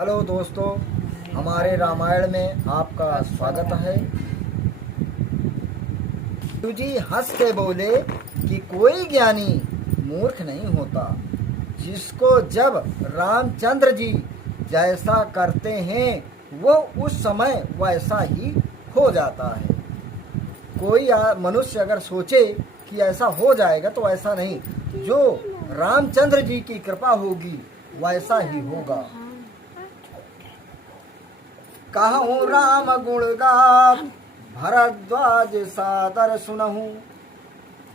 Hello दोस्तों, हमारे रामायण में आपका स्वागत है। शिव जी हंस के बोले कि कोई ज्ञानी मूर्ख नहीं होता। जिसको जब रामचंद्र जी जैसा करते हैं वो उस समय वैसा ही हो जाता है। कोई मनुष्य अगर सोचे कि ऐसा हो जाएगा तो ऐसा नहीं, जो रामचंद्र जी की कृपा होगी वैसा ही होगा। कहूँ राम गुण गात भरद्वाज सादर सुनहु,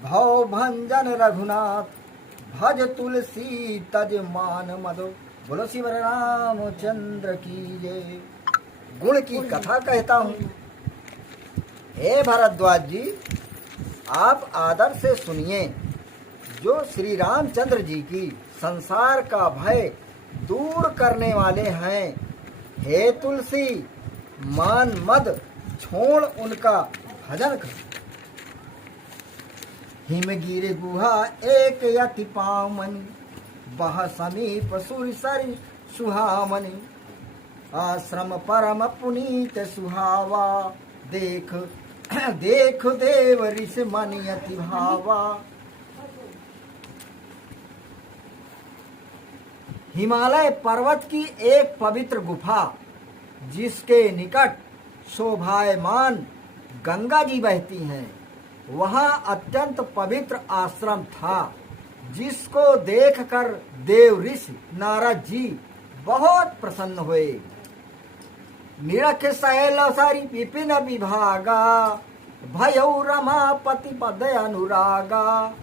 भव भंजन रघुनाथ भज तुलसी तज मान मधु। बोलो शिव रामचंद्र की जय। गुण की कथा कहता हूँ। हे भरद्वाज जी, आप आदर से सुनिए। जो श्री रामचंद्र जी की संसार का भय दूर करने वाले हैं, हे तुलसी मान मद छोड़ उनका भजन कर। हिमगिरि गुहा एक यति पावमनि, बह समीप सुरसरि सुहामनि। आश्रम परम पुनीत सुहावा, देख देख देव ऋषि मन यति भावा। हिमालय पर्वत की एक पवित्र गुफा, जिसके निकट शोभायमान गंगा जी बहती हैं, वहाँ अत्यंत पवित्र आश्रम था, जिसको देखकर देव ऋषि नारद जी बहुत प्रसन्न हुए। निरख शैल सारी विपिन विभागा, भयउ रमापति पद अनुरागा।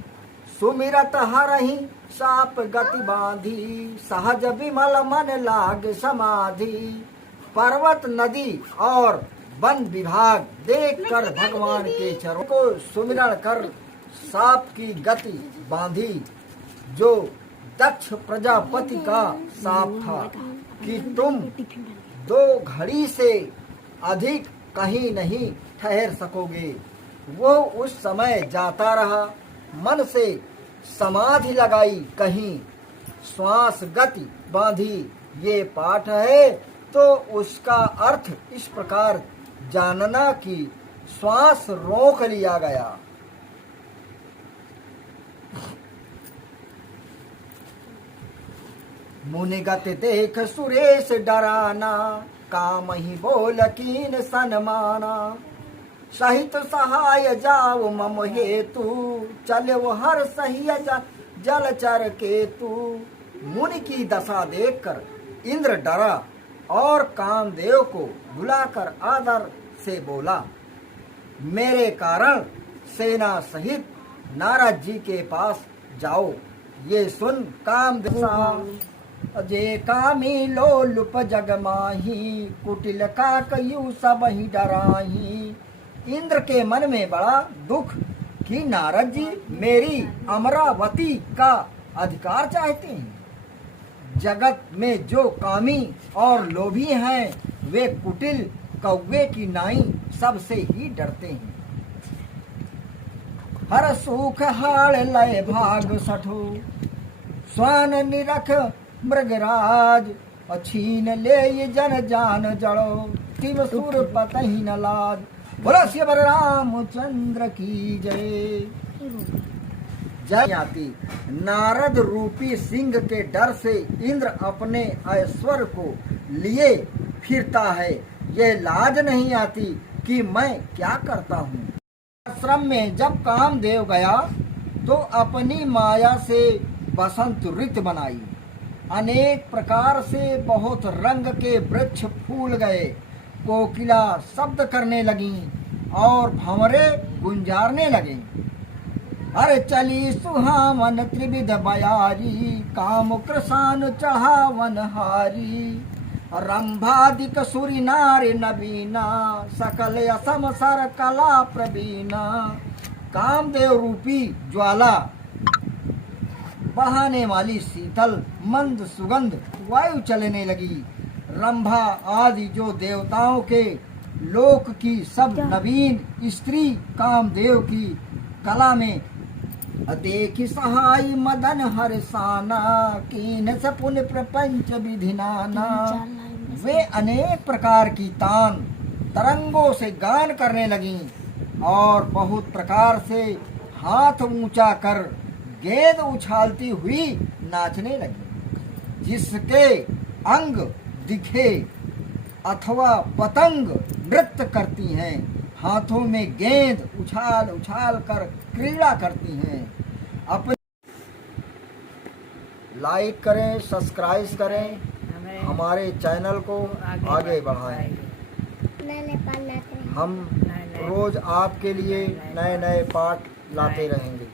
सुमिरत हरहि साप गति बांधी, सहज विमल मन लाग समाधि। पर्वत नदी और वन विभाग देखकर भगवान के चरणों को सुमिरन कर साप की गति बांधी, जो दक्ष प्रजापति का साप था कि तुम 2 घड़ी से अधिक कहीं नहीं ठहर सकोगे। वो उस समय जाता रहा, मन से समाधि लगाई, कहीं श्वास गति बांधी। ये पाठ है तो उसका अर्थ इस प्रकार जानना कि श्वास रोक लिया गया। मुनिगत देख सुरेश डराना, काम ही बोल कीन सनमाना। सहित सहाय जाओ मम हेतु, चले वो हर सही जलचर केतु। मुनि की दशा देखकर इंद्र डरा और कामदेव को बुलाकर आदर से बोला, मेरे कारण सेना सहित नारद जी के पास जाओ। ये सुन कामदेव जे कामी लोलुप जग माही, कुटिल काकयु सब ही डराही। इंद्र के मन में बड़ा दुख कि नारद जी मेरी अमरावती का अधिकार चाहते हैं। जगत में जो कामी और लोभी हैं, वे कुटिल कौवे की नाई सबसे ही डरते हैं। हर सुख हाड़ लय भाग सठो, स्वान निरख मृगराज। अछीन ले जन जान जड़ो, तिम सुर पतहि न लाज। बोलो शिव रामचंद्र की जय। जय आती। नारद रूपी सिंह के डर से इंद्र अपने ऐश्वर्य को लिए फिरता है। यह लाज नहीं आती कि मैं क्या करता हूँ। आश्रम में जब कामदेव गया तो अपनी माया से बसंत ऋतु बनाई। अनेक प्रकार से बहुत रंग के वृक्ष फूल गए। कोकिला शब्द करने लगी और भंवरे गुंजारने लगे। अरे चली सुहावन त्रिविध बयारी, काम कृसान चढ़ावन हारी। रंभादिक सुरी नारी नबीना, सकल असम सर कला प्रवीणा। कामदेव रूपी ज्वाला, बहाने वाली शीतल मंद सुगंध वायु चलने लगी। रंभा आदि जो देवताओं के लोक की सब नवीन स्त्री कामदेव की कला में देखी सहाय मदन हरसाना, कीन सपुन प्रपंच विधि नाना। वे अनेक प्रकार की तान तरंगों से गान करने लगीं और बहुत प्रकार से हाथ ऊंचा कर गेंद उछालती हुई नाचने लगी। जिसके अंग दिखे अथवा पतंग नृत्य करती हैं, हाथों में गेंद उछाल उछाल कर क्रीड़ा करती हैं। अपने लाइक करें, सब्सक्राइब करें, हमारे चैनल को आगे बढ़ाएं। हम रोज आपके लिए नए नए पाठ लाते रहेंगे।